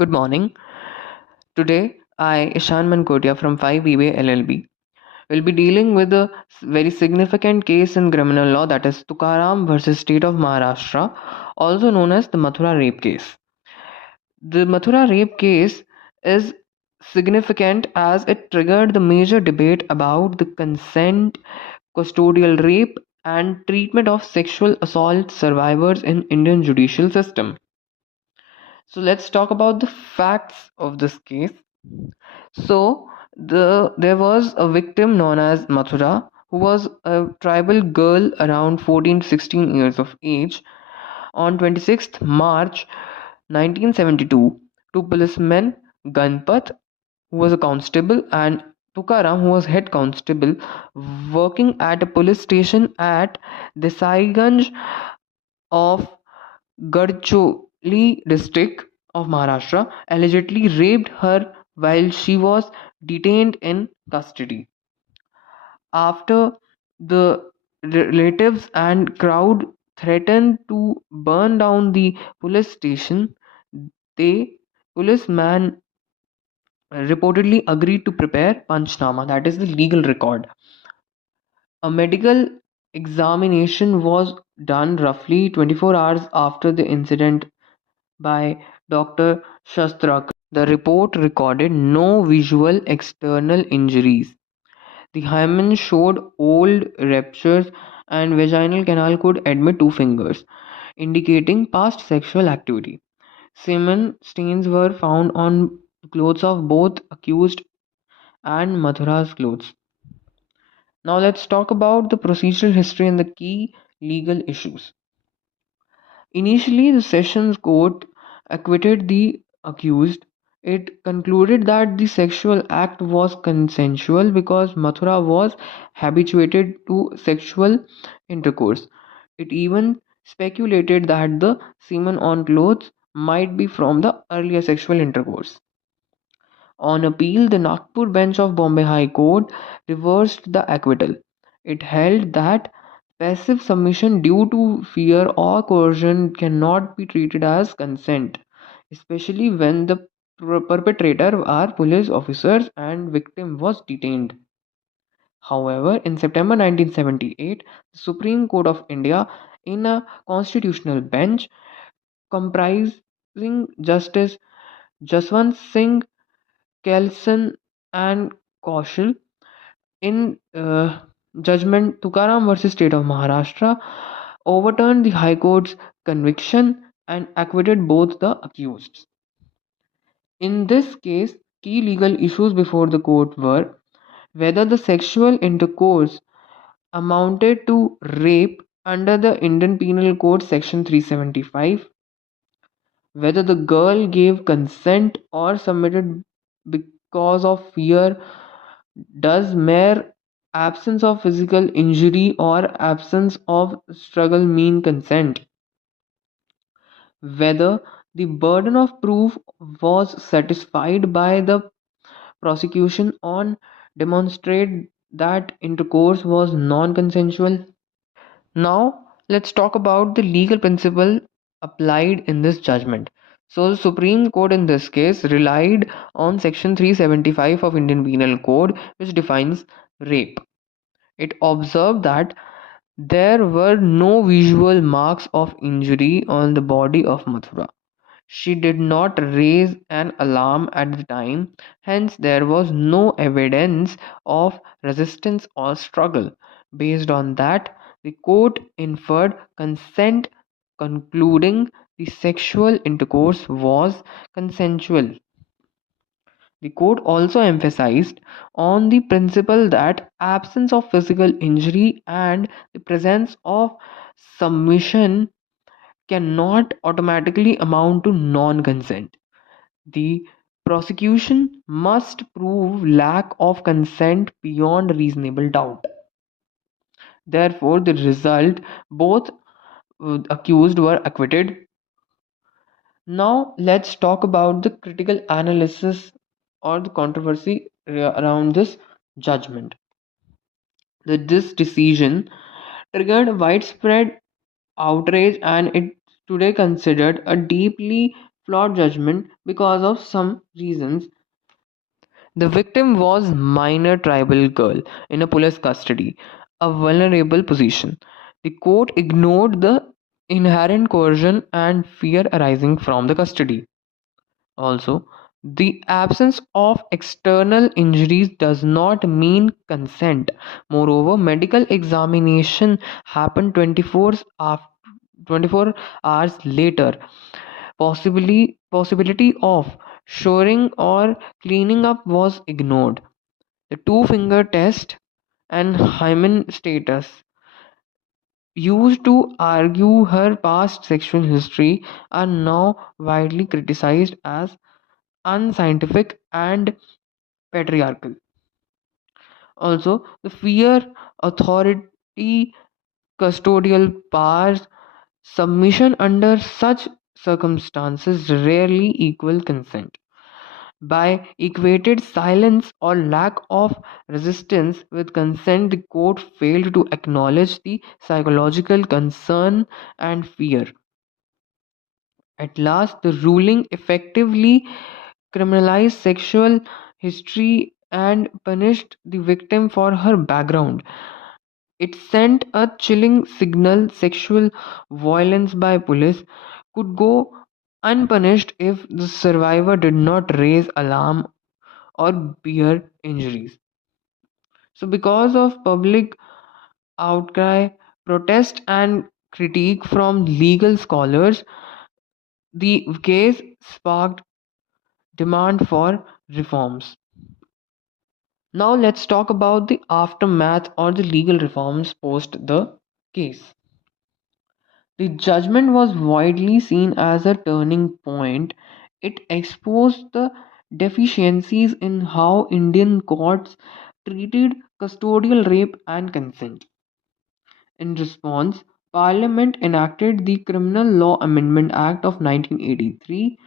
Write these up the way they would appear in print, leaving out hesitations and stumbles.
Good morning. Today, I, Ishan Mankotia from 5EBA LLB, will be dealing with a very significant case in criminal law, that is Tukaram versus State of Maharashtra, also known as the Mathura rape case. The Mathura rape case is significant as it triggered the major debate about the consent, custodial rape, and treatment of sexual assault survivors in Indian judicial system. So let's talk about the facts of this case. So there was a victim known as Mathura who was a tribal girl around 14 to 16 years of age. On 26th March 1972, two policemen, Ganpat, who was a constable, and Tukaram, who was head constable, working at a police station at Desaiganj of Gadcholi district of Maharashtra, allegedly raped her while she was detained in custody. After the relatives and crowd threatened to burn down the police station, the policeman reportedly agreed to prepare Panchnama, that is the legal record. A medical examination was done roughly 24 hours after the incident by Doctor Shastrakar. The report recorded no visual external injuries. The hymen showed old ruptures and vaginal canal could admit two fingers, indicating past sexual activity. Semen stains were found on clothes of both accused and Mathura's clothes. Now let's talk about the procedural history and the key legal issues. Initially, the Sessions Court acquitted the accused. It concluded that the sexual act was consensual because Mathura was habituated to sexual intercourse. It even speculated that the semen on clothes might be from the earlier sexual intercourse. On appeal, the Nagpur bench of Bombay High Court reversed the acquittal. It held that passive submission due to fear or coercion cannot be treated as consent, especially when the perpetrator are police officers and victim was detained. However, in September 1978, the Supreme Court of India, in a constitutional bench comprising Justice Jaswant Singh Kelson and Kaushal, in judgment Tukaram versus State of Maharashtra, overturned the High Court's conviction and acquitted both the accused. In this case, key legal issues before the court were whether the sexual intercourse amounted to rape under the Indian Penal Code Section 375, whether the girl gave consent or submitted because of fear. Does mere absence of physical injury or absence of struggle mean consent? Whether the burden of proof was satisfied by the prosecution on demonstrate that intercourse was non consensual. Now, let's talk about the legal principle applied in this judgment. So, the Supreme Court in this case relied on Section 375 of Indian Penal Code, which defines rape. It observed that there were no visual marks of injury on the body of Mathura. She did not raise an alarm at the time, hence, there was no evidence of resistance or struggle. Based on that, the court inferred consent, concluding the sexual intercourse was consensual. The court also emphasized on the principle that absence of physical injury and the presence of submission cannot automatically amount to non consent. The prosecution must prove lack of consent beyond reasonable doubt. Therefore, the result both accused were acquitted. Now, let's talk about the critical analysis or the controversy around this judgment. This decision triggered widespread outrage and it today considered a deeply flawed judgment because of some reasons. The victim was minor tribal girl in a police custody, a vulnerable position. The court ignored the inherent coercion and fear arising from the custody. Also, the absence of external injuries does not mean consent. Moreover, medical examination happened 24 hours later. Possibility of shoring or cleaning up was ignored. The two-finger test and hymen status used to argue her past sexual history are now widely criticized as unscientific and patriarchal. Also, the fear, authority, custodial powers, submission under such circumstances rarely equal consent. By equated silence or lack of resistance with consent, the court failed to acknowledge the psychological concern and fear. At last, the ruling effectively criminalized sexual history and punished the victim for her background. It sent a chilling signal: sexual violence by police could go unpunished if the survivor did not raise alarm or bear injuries. So, because of public outcry, protest, and critique from legal scholars, the case sparked demand for reforms. Now, let's talk about the aftermath or the legal reforms post the case. The judgment was widely seen as a turning point. It exposed the deficiencies in how Indian courts treated custodial rape and consent. In response, Parliament enacted the Criminal Law Amendment Act of 1983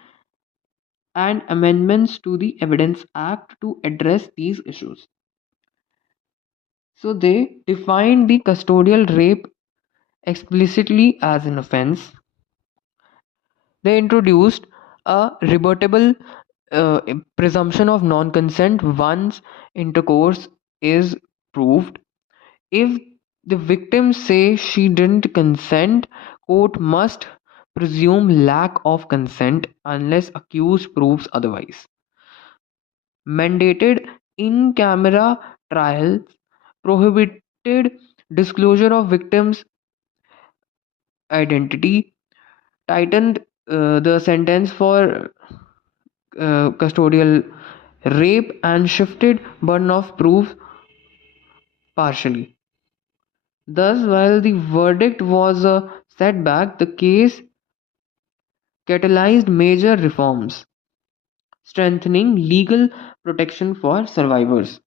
and amendments to the Evidence Act to address these issues. So they defined the custodial rape explicitly as an offense. They introduced a rebuttable presumption of non consent once intercourse is proved. If the victim say she didn't consent, court must presume lack of consent unless accused proves otherwise. Mandated in camera trials, prohibited disclosure of victims' identity, tightened the sentence for custodial rape, and shifted burden of proof partially. Thus, while the verdict was a setback, the case catalyzed major reforms, strengthening legal protection for survivors.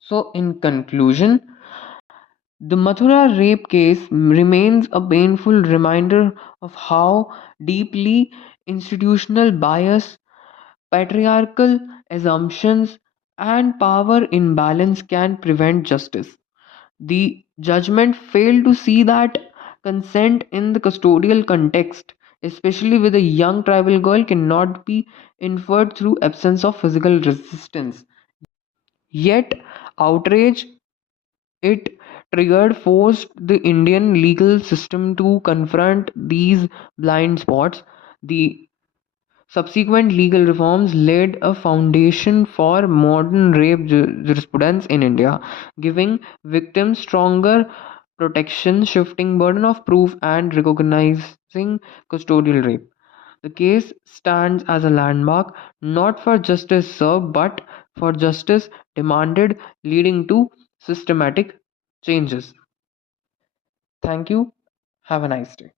So, in conclusion, the Mathura rape case remains a painful reminder of how deeply institutional bias, patriarchal assumptions, and power imbalance can prevent justice. The judgment failed to see that consent in the custodial context, especially with a young tribal girl, cannot be inferred through absence of physical resistance. Yet, outrage it triggered forced the Indian legal system to confront these blind spots. The subsequent legal reforms laid a foundation for modern rape jurisprudence in India, giving victims stronger protection, shifting burden of proof, and recognizing custodial rape. The case stands as a landmark not for justice served but for justice demanded, leading to systematic changes. Thank you. Have a nice day.